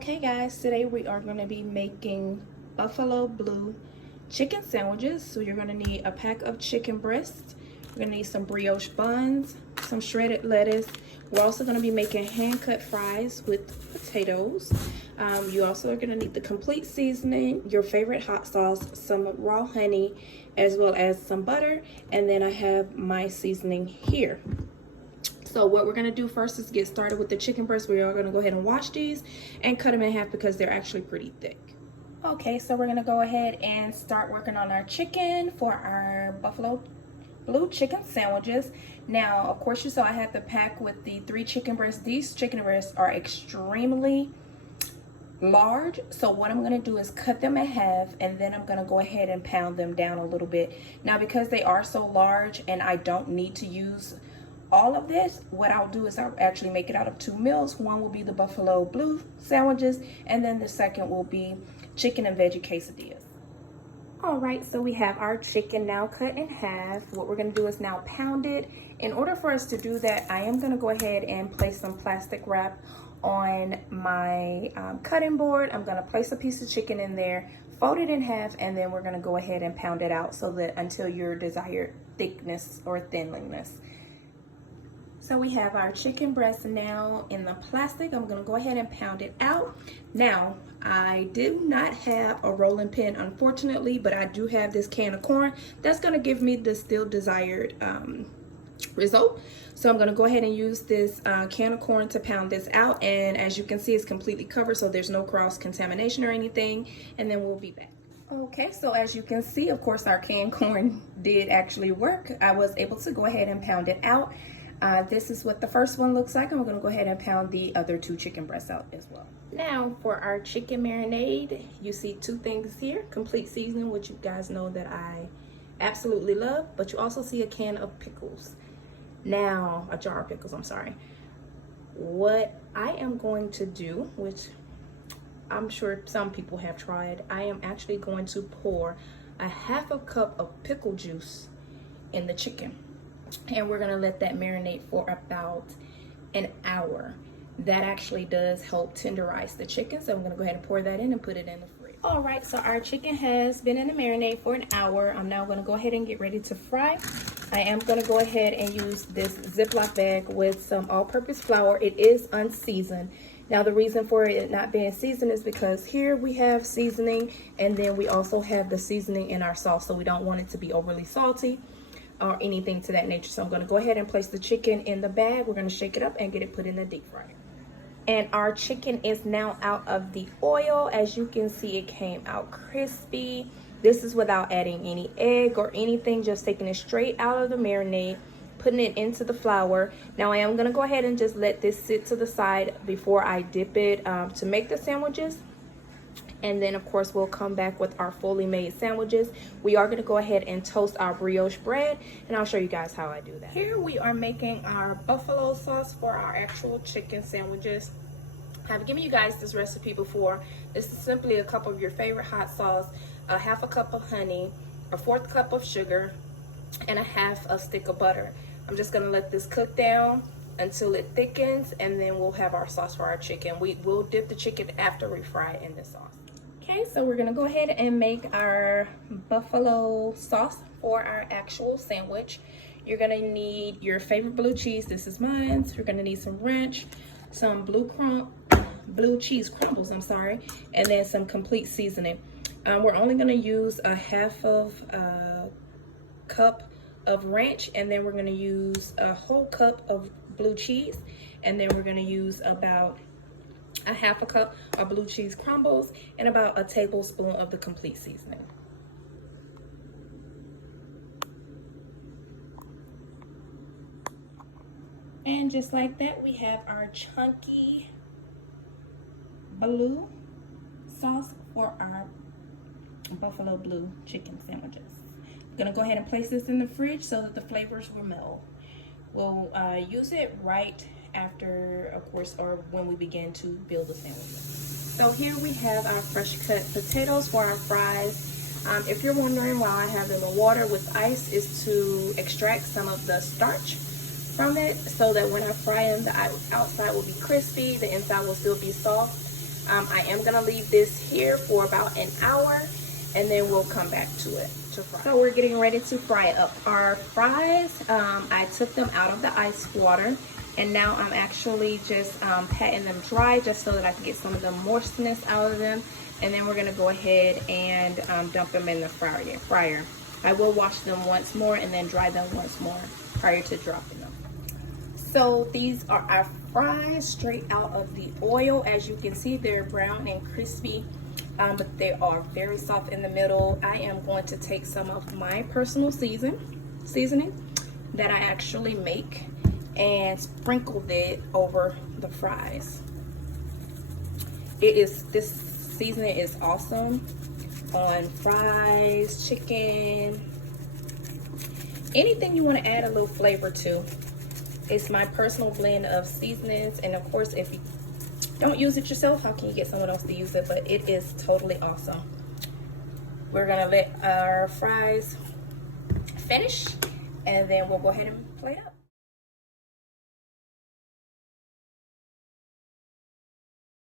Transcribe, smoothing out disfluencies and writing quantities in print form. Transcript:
Okay guys, today we are going to be making buffalo blue chicken sandwiches. So you're going to need a pack of chicken breasts. You're going to need some brioche buns, some shredded lettuce. We're also going to be making hand cut fries with potatoes. You also are going to need the complete seasoning, your favorite hot sauce, some raw honey, as well as some butter. And then I have my seasoning here. So what we're gonna do first is get started with the chicken breasts. We are gonna go ahead and wash these and cut them in half because they're actually pretty thick. Okay, so we're gonna go ahead and start working on our chicken for our buffalo blue chicken sandwiches. Now, of course, you saw I had the pack with the 3 chicken breasts. These chicken breasts are extremely large, so what I'm going to do is cut them in half, and then I'm going to go ahead and pound them down a little bit. Now, because they are so large and I don't need to use all of this, what I'll do is I'll actually make it out of 2 meals. One will be the buffalo blue sandwiches, and then the second will be chicken and veggie quesadillas. All right, so we have our chicken now cut in half. What we're gonna do is now pound it. In order for us to do that, I am gonna go ahead and place some plastic wrap on my cutting board. I'm gonna place a piece of chicken in there, fold it in half, and then we're gonna go ahead and pound it out so that until your desired thickness or thinliness. So we have our chicken breast now in the plastic. I'm gonna go ahead and pound it out. Now, I do not have a rolling pin, unfortunately, but I do have this can of corn. That's gonna give me the still desired result. So I'm gonna go ahead and use this can of corn to pound this out. And as you can see, it's completely covered, so there's no cross contamination or anything. And then we'll be back. Okay, so as you can see, of course, our canned corn did actually work. I was able to go ahead and pound it out. This is what the first one looks like, and we're gonna go ahead and pound the other 2 chicken breasts out as well. Now for our chicken marinade, you see 2 things here: complete seasoning, which you guys know that I absolutely love, but you also see a can of pickles. Now, a jar of pickles, I'm sorry. What I am going to do, which I'm sure some people have tried, I am actually going to pour a half a cup of pickle juice in the chicken. And we're gonna let that marinate for about an hour. That actually does help tenderize the chicken. So I'm gonna go ahead and pour that in and put it in the fridge. All right, so our chicken has been in the marinade for an hour. I'm now gonna go ahead and get ready to fry. I am gonna go ahead and use this Ziploc bag with some all-purpose flour. It is unseasoned. Now the reason for it not being seasoned is because here we have seasoning, and then we also have the seasoning in our sauce, so we don't want it to be overly salty or anything to that nature. So I'm gonna go ahead and place the chicken in the bag. We're gonna shake it up and get it put in the deep fryer. And our chicken is now out of the oil. As you can see, it came out crispy. This is without adding any egg or anything, just taking it straight out of the marinade, putting it into the flour. Now I am gonna go ahead and just let this sit to the side before I dip it to make the sandwiches. And then of course we'll come back with our fully made sandwiches. We are gonna go ahead and toast our brioche bread, and I'll show you guys how I do that. Here we are making our buffalo sauce for our actual chicken sandwiches. I've given you guys this recipe before. This is simply a cup of your favorite hot sauce, a half a cup of honey, a 1/4 cup of sugar, and a half a stick of butter. I'm just gonna let this cook down until it thickens, and then we'll have our sauce for our chicken. We will dip the chicken after we fry it in the sauce. Okay, so we're gonna go ahead and make our buffalo sauce for our actual sandwich. You're gonna need your favorite blue cheese. This is mine. You're gonna need some ranch, some blue cheese crumbles, I'm sorry, and then some complete seasoning. We're only gonna use a half of a cup of ranch, and then we're gonna use a whole cup of blue cheese, and then we're gonna use about a half a cup of blue cheese crumbles and about a tablespoon of the complete seasoning. And just like that, we have our chunky blue sauce for our buffalo blue chicken sandwiches. I'm gonna go ahead and place this in the fridge so that the flavors will meld. We'll use it right after, of course, or when we begin to build the sandwiches. So here we have our fresh cut potatoes for our fries. If you're wondering why I have them in water with ice, is to extract some of the starch from it so that when I fry them, the outside will be crispy, the inside will still be soft. I am gonna leave this here for about an hour, and then we'll come back to it to fry. So we're getting ready to fry up our fries. I took them out of the ice water, and now I'm actually just patting them dry just so that I can get some of the moistness out of them. And then we're gonna go ahead and dump them in the fryer. I will wash them once more and then dry them once more prior to dropping them. So these are our fries straight out of the oil. As you can see, they're brown and crispy, but they are very soft in the middle. I am going to take some of my personal seasoning that I actually make and sprinkle it over the fries. This seasoning is awesome on fries, chicken, anything you want to add a little flavor to. It's my personal blend of seasonings, and of course, if you don't use it yourself, how can you get someone else to use it? But it is totally awesome. We're gonna let our fries finish, and then we'll go ahead and plate up.